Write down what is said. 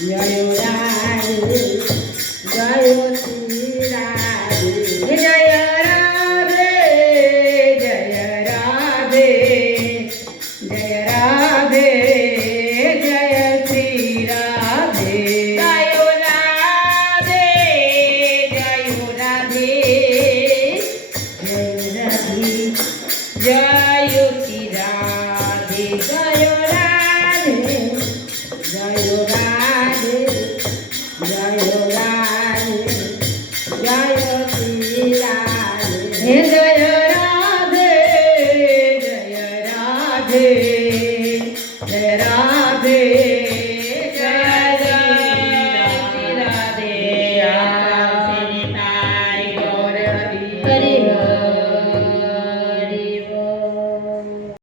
જય રાધે જય શ્રી રાધે જય રાધે જય રાધે જય રાધે જય શ્રી રાધે જય રાધે જય રાધે જય રાધે જય શ્રી રાધે જય રાધે જય રાધે જય રાધે જય